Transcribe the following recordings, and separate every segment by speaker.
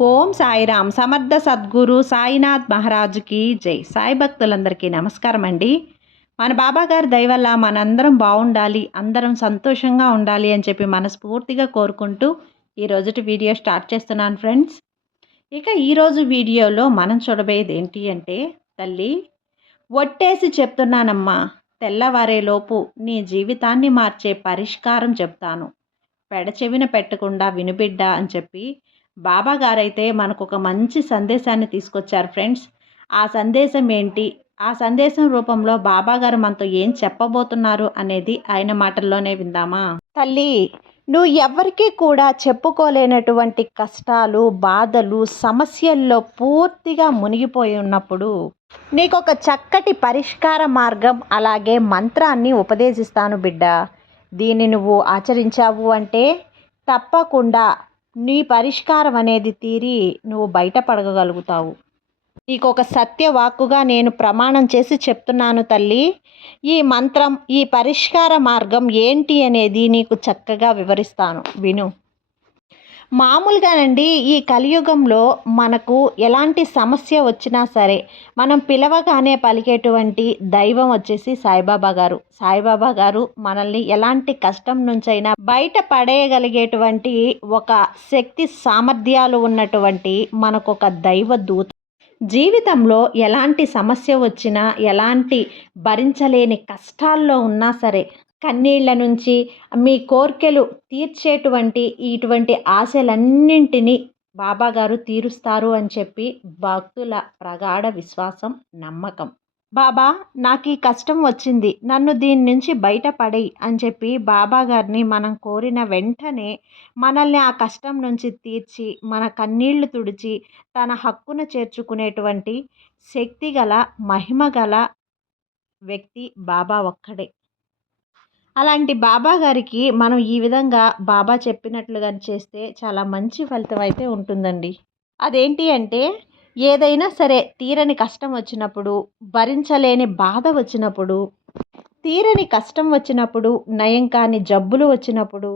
Speaker 1: ఓం సాయిరామ్. సమర్థ సద్గురు సాయినాథ్ మహారాజుకి జై. సాయి భక్తులందరికీ నమస్కారం అండి. మన బాబా గారి మనందరం బాగుండాలి అందరం సంతోషంగా ఉండాలి అని చెప్పి మనస్ఫూర్తిగా కోరుకుంటూ ఈ రోజుటి వీడియో స్టార్ట్ చేస్తున్నాను ఫ్రెండ్స్. ఇక ఈరోజు వీడియోలో మనం చూడబోయేది ఏంటి అంటే తల్లి ఒట్టేసి చెప్తున్నానమ్మా. తెల్లవారేలోపు నీ జీవితాన్ని మార్చే పరిష్కారం చెప్తాను. పెడచెవిన పెట్టకుండా వినుబిడ్డ అని చెప్పి బాబా గారైతే మనకు ఒక మంచి సందేశాన్ని తీసుకొచ్చారు ఫ్రెండ్స్. ఆ సందేశం ఏంటి? ఆ సందేశం రూపంలో బాబా గారు మనతో ఏం చెప్పబోతున్నారు అనేది ఆయన మాటల్లోనే విందామా? తల్లి నువ్వు ఎవరికీ కూడా చెప్పుకోలేనటువంటి కష్టాలు బాధలు సమస్యల్లో పూర్తిగా మునిగిపోయి ఉన్నప్పుడు నీకు ఒక చక్కటి పరిష్కార మార్గం అలాగే మంత్రాన్ని ఉపదేశిస్తాను బిడ్డ. దీన్ని నువ్వు ఆచరించావు అంటే తప్పకుండా నీ పరిష్కారం అనేది తీరి నువ్వు బయటపడగలుగుతావు నీకు ఒక సత్యవాక్కుగా నేను ప్రమాణం చేసి చెప్తున్నాను తల్లి. ఈ మంత్రం ఈ పరిష్కార మార్గం ఏంటి అనేది నీకు చక్కగా వివరిస్తాను. విను. మామూలుగానండి ఈ కలియుగంలో మనకు ఎలాంటి సమస్య వచ్చినా సరే మనం పిలవగానే పలికేటువంటి దైవం వచ్చేసి సాయిబాబా గారు. సాయిబాబా గారు మనల్ని ఎలాంటి కష్టం నుంచైనా బయట పడేయగలిగేటువంటి ఒక శక్తి సామర్థ్యాలు ఉన్నటువంటి మనకు ఒక దైవ దూత. జీవితంలో ఎలాంటి సమస్య వచ్చినా ఎలాంటి భరించలేని కష్టాల్లో ఉన్నా సరే కన్నీళ్ళ నుంచి మీ కోర్కెలు తీర్చేటువంటి ఇటువంటి ఆశలన్నింటినీ బాబాగారు తీరుస్తారు అని చెప్పి భక్తుల ప్రగాఢ విశ్వాసం నమ్మకం. బాబా నాకు ఈ కష్టం వచ్చింది. నన్ను దీని నుంచి బయటపడేయి అని చెప్పి బాబా గారిని మనం కోరిన వెంటనే మనల్ని ఆ కష్టం నుంచి తీర్చి మన కన్నీళ్ళు తుడిచి తన హక్కును చేర్చుకునేటువంటి శక్తి గల మహిమ గల వ్యక్తి బాబా ఒక్కడే. అలాంటి బాబా గారికి మనం ఈ విధంగా బాబా చెప్పినట్లుగా చేస్తే చాలా మంచి ఫలితం అయితే ఉంటుందండి. అదేంటి అంటే ఏదైనా సరే తీరని కష్టం వచ్చినప్పుడు భరించలేని బాధ వచ్చినప్పుడు తీరని కష్టం వచ్చినప్పుడు నయం కాని జబ్బులు వచ్చినప్పుడు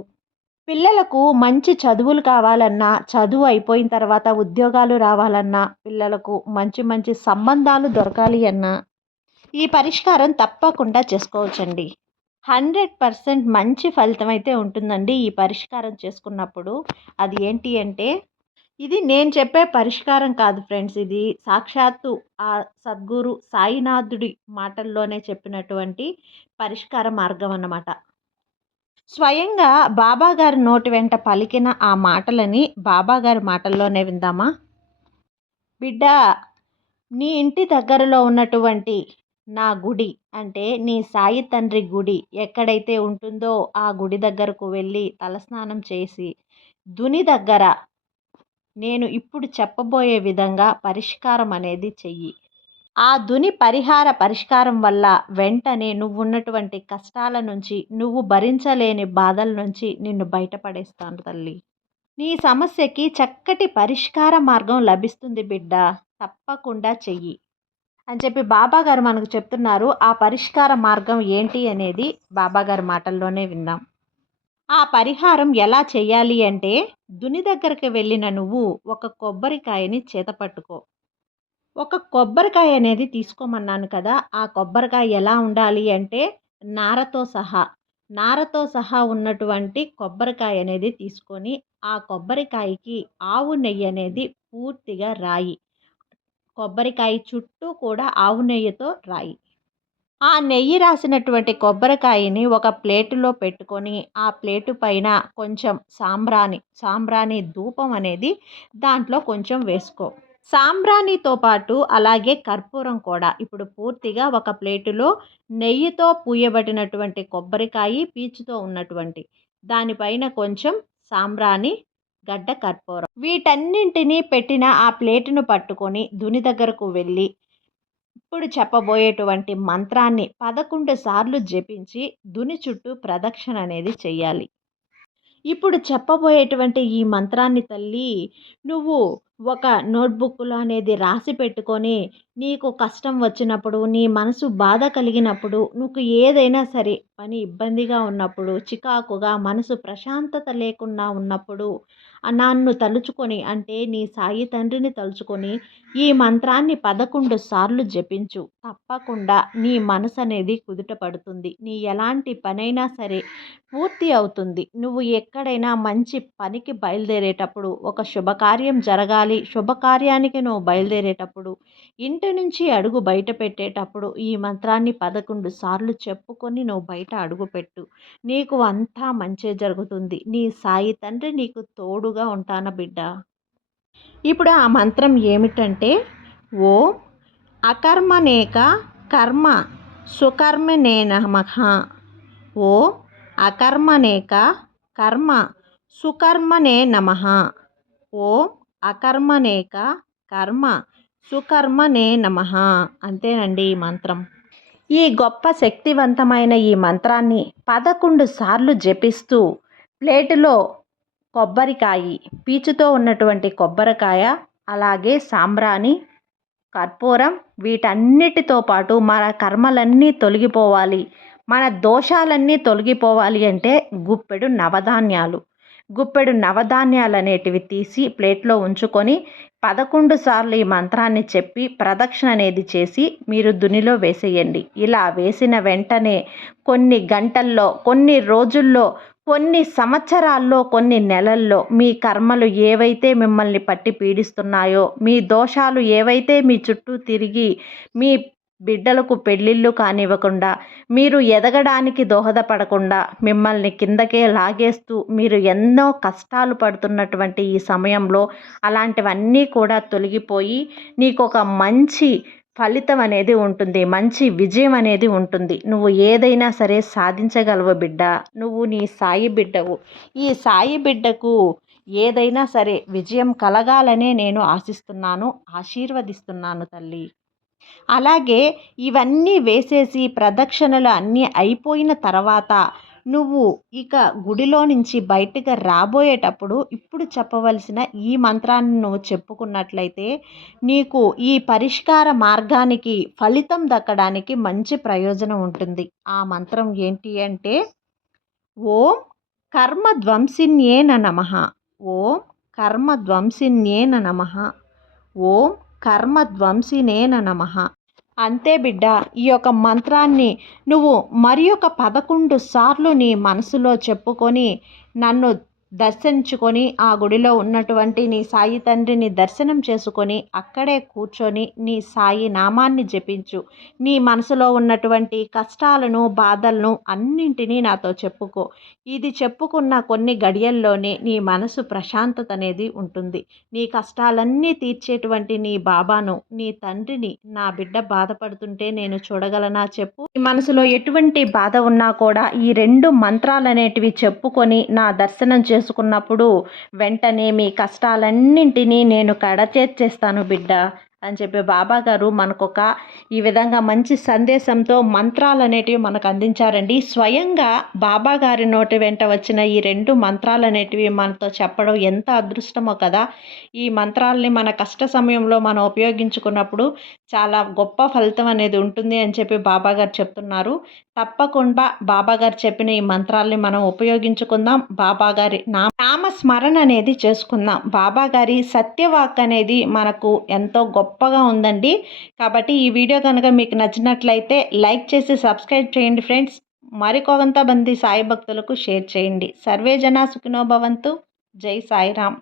Speaker 1: పిల్లలకు మంచి చదువులు కావాలన్నా చదువు అయిపోయిన తర్వాత ఉద్యోగాలు రావాలన్నా పిల్లలకు మంచి మంచి సంబంధాలు దొరకాలి అన్నా ఈ పరిష్కారం తప్పకుండా చేసుకోవచ్చండి. హండ్రెడ్ పర్సెంట్ మంచి ఫలితం అయితే ఉంటుందండి ఈ పరిష్కారం చేసుకున్నప్పుడు. అది ఏంటి అంటే ఇది నేను చెప్పే పరిష్కారం కాదు ఫ్రెండ్స్ ఇది. సాక్షాత్తు ఆ సద్గురు సాయినాథుడి మాటల్లోనే చెప్పినటువంటి పరిష్కార మార్గం అన్నమాట. స్వయంగా బాబాగారి నోటి వెంట పలికిన ఆ మాటలని బాబాగారి మాటల్లోనే విందామా? బిడ్డ నీ ఇంటి దగ్గరలో ఉన్నటువంటి నా గుడి. అంటే నీ సాయి తండ్రి గుడి ఎక్కడైతే ఉంటుందో ఆ గుడి దగ్గరకు వెళ్ళి తలస్నానం చేసి దుని దగ్గర నేను ఇప్పుడు చెప్పబోయే విధంగా పరిష్కారం అనేది చెయ్యి. ఆ దుని పరిహార పరిష్కారం వల్ల వెంటనే నువ్వు ఉన్నటువంటి కష్టాల నుంచి నువ్వు భరించలేని బాధల నుంచి నిన్ను బయటపడేస్తాను తల్లి. నీ సమస్యకి చక్కటి పరిష్కార మార్గం లభిస్తుంది బిడ్డ. తప్పకుండా చెయ్యి. అని చెప్పి బాబాగారు మనకు చెప్తున్నారు ఆ పరిష్కార మార్గం ఏంటి అనేది బాబాగారి మాటల్లోనే విందాం ఆ పరిహారం ఎలా చేయాలి అంటే దుని దగ్గరికి వెళ్ళిన నువ్వు ఒక కొబ్బరికాయని చేతపట్టుకో ఒక కొబ్బరికాయ అనేది తీసుకోమన్నాను కదా ఆ కొబ్బరికాయ ఎలా ఉండాలి అంటే నారతో సహా నారతో సహా ఉన్నటువంటి కొబ్బరికాయ అనేది తీసుకొని ఆ కొబ్బరికాయకి ఆవు నెయ్యి అనేది పూర్తిగా రాయి. కొబ్బరికాయ చుట్టూ కూడా ఆవు నెయ్యితో రాయి. ఆ నెయ్యి రాసినటువంటి కొబ్బరికాయని ఒక ప్లేటులో పెట్టుకొని ఆ ప్లేటు పైన కొంచెం సాంబ్రాణి సాంబ్రాణి ధూపం అనేది దాంట్లో కొంచెం వేసుకో. సాంబ్రాణితో పాటు అలాగే కర్పూరం కూడా. ఇప్పుడు పూర్తిగా ఒక ప్లేటులో నెయ్యితో పూయబడినటువంటి కొబ్బరికాయ పీచుతో ఉన్నటువంటి దానిపైన కొంచెం సాంబ్రాణి గడ్డ కర్పూరం. వీటన్నింటినీ పెట్టిన ఆ ప్లేటును పట్టుకొని దుని దగ్గరకు వెళ్ళి ఇప్పుడు చెప్పబోయేటువంటి మంత్రాన్ని పదకొండు సార్లు జపించి దుని చుట్టూ ప్రదక్షిణ అనేది చెయ్యాలి. ఇప్పుడు చెప్పబోయేటువంటి ఈ మంత్రాన్ని తల్లి నువ్వు ఒక నోట్బుక్లో అనేది రాసి పెట్టుకొని నీకు కష్టం వచ్చినప్పుడు నీ మనసు బాధ కలిగినప్పుడు నువ్వు ఏదైనా సరే పని ఇబ్బందిగా ఉన్నప్పుడు చికాకుగా మనసు ప్రశాంతత లేకుండా ఉన్నప్పుడు నన్ను తలుచుకొని అంటే నీ సాయి తండ్రిని తలుచుకొని ఈ మంత్రాన్ని పదకొండు సార్లు జపించు. తప్పకుండా నీ మనసు అనేది కుదుట పడుతుంది. నీ ఎలాంటి పనైనా సరే పూర్తి అవుతుంది. నువ్వు ఎక్కడైనా మంచి పనికి బయలుదేరేటప్పుడు ఒక శుభకార్యం జరగాలి శుభకార్యానికి నువ్వు బయలుదేరేటప్పుడు ఇంటి నుంచి అడుగు బయట పెట్టేటప్పుడు ఈ మంత్రాన్ని పదకొండు సార్లు చెప్పుకొని నువ్వు బయట అడుగుపెట్టు నీకు అంతా మంచి జరుగుతుంది. నీ సాయి తండ్రి నీకు తోడుగా ఉంటాన బిడ్డ? ఇప్పుడు ఆ మంత్రం ఏమిటంటే ఓ అకర్మనేక కర్మ సుకర్మనే నమః ఓ అకర్మనేక కర్మ సుకర్మనే నమ ఓ అకర్మనేక కర్మ సుకర్మనే నమ అంతేనండి ఈ మంత్రం. ఈ గొప్ప శక్తివంతమైన ఈ మంత్రాన్ని పదకొండు సార్లు జపిస్తూ ప్లేటులో కొబ్బరికాయ పీచుతో ఉన్నటువంటి కొబ్బరికాయ అలాగే సాంబ్రాణి కర్పూరం వీటన్నిటితో పాటు మన కర్మలన్నీ తొలగిపోవాలి. మన దోషాలన్నీ తొలగిపోవాలి అంటే గుప్పెడు నవధాన్యాలు. గుప్పెడు నవధాన్యాలనేటివి తీసి ప్లేట్లో ఉంచుకొని పదకొండు సార్లు ఈ మంత్రాన్ని చెప్పి ప్రదక్షిణ అనేది చేసి మీరు దునిలో వేసేయండి. ఇలా వేసిన వెంటనే కొన్ని గంటల్లో కొన్ని రోజుల్లో కొన్ని సంవత్సరాల్లో కొన్ని నెలల్లో మీ కర్మలు ఏవైతే మిమ్మల్ని పట్టి పీడిస్తున్నాయో మీ దోషాలు ఏవైతే మీ చుట్టూ తిరిగి మీ బిడ్డలకు పెళ్ళిళ్ళు కానివ్వకుండా మీరు ఎదగడానికి దోహదపడకుండా మిమ్మల్ని కిందకే లాగేస్తూ మీరు ఎన్నో కష్టాలు పడుతున్నటువంటి ఈ సమయంలో అలాంటివన్నీ కూడా తొలగిపోయి నీకు ఒక మంచి ఫలితం అనేది ఉంటుంది మంచి విజయం అనేది ఉంటుంది. నువ్వు ఏదైనా సరే సాధించగలవు బిడ్డ నువ్వు నీ సాయి బిడ్డవు. ఈ సాయి బిడ్డకు ఏదైనా సరే విజయం కలగాలనే నేను ఆశిస్తున్నాను ఆశీర్వదిస్తున్నాను తల్లి. అలాగే ఇవన్నీ వేసేసి ప్రదక్షిణలు అన్నీ అయిపోయిన తర్వాత నువ్వు ఇక గుడిలో నుంచి బయటకు రాబోయేటప్పుడు ఇప్పుడు చెప్పవలసిన ఈ మంత్రాన్ని నువ్వు చెప్పుకున్నట్లయితే నీకు ఈ పరిష్కార మార్గానికి ఫలితం దక్కడానికి మంచి ప్రయోజనం ఉంటుంది. ఆ మంత్రం ఏంటి అంటే ఓం కర్మధ్వంసిన్యేన నమ. ఓం కర్మధ్వంసిన్యేన నమ. ఓం కర్మధ్వంసినేన నమ అంతే బిడ్డ ఈ యొక్క మంత్రాన్ని నువ్వు మరి ఒక పదకొండు సార్లు నీ మనసులో చెప్పుకొని నన్ను దర్శించుకొని ఆ గుడిలో ఉన్నటువంటి నీ సాయి తండ్రిని దర్శనం చేసుకొని అక్కడే కూర్చొని నీ సాయి నామాన్ని జపించు. నీ మనసులో ఉన్నటువంటి కష్టాలను బాధలను అన్నింటినీ నాతో చెప్పుకో. ఇది చెప్పుకున్న కొన్ని గడియల్లోనే నీ మనసు ప్రశాంతత అనేది ఉంటుంది. నీ కష్టాలన్నీ తీర్చేటువంటి నీ బాబాను నీ తండ్రిని నా బిడ్డ బాధపడుతుంటే నేను చూడగలనా చెప్పు. నీ మనసులో ఎటువంటి బాధ ఉన్నా కూడా ఈ రెండు మంత్రాలు అనేటివి చెప్పుకొని నా దర్శనం చేసుకున్నప్పుడు వెంటనే మీ కష్టాలన్నింటినీ నేను కడచేర్చేస్తాను బిడ్డ. అని చెప్పి బాబా గారు మనకొక ఈ విధంగా మంచి సందేశంతో మంత్రాలు అనేటివి మనకు అందించారండి. స్వయంగా బాబా గారి నోటి వెంట వచ్చిన ఈ రెండు మంత్రాలు అనేటివి మనతో చెప్పడం ఎంత అదృష్టమో కదా. ఈ మంత్రాలని మన కష్ట సమయంలో మనం ఉపయోగించుకున్నప్పుడు చాలా గొప్ప ఫలితం అనేది ఉంటుంది అని చెప్పి బాబా గారు చెప్తున్నారు. తప్పకుండా బాబా గారు చెప్పిన ఈ మంత్రాల్ని మనం ఉపయోగించుకుందాం. బాబా గారి నామ స్మరణ అనేది చేసుకుందాం. బాబా గారి సత్యవాక్ అనేది మనకు ఎంతో గొప్ప గొప్పగా ఉందండి. కాబట్టి ఈ వీడియో కనుక మీకు నచ్చినట్లయితే లైక్ చేసి సబ్స్క్రైబ్ చేయండి ఫ్రెండ్స్. మరికొంత మంది సాయి భక్తులకు షేర్ చేయండి. సర్వే జన సుఖినోభవంతు జై సాయిరామ్.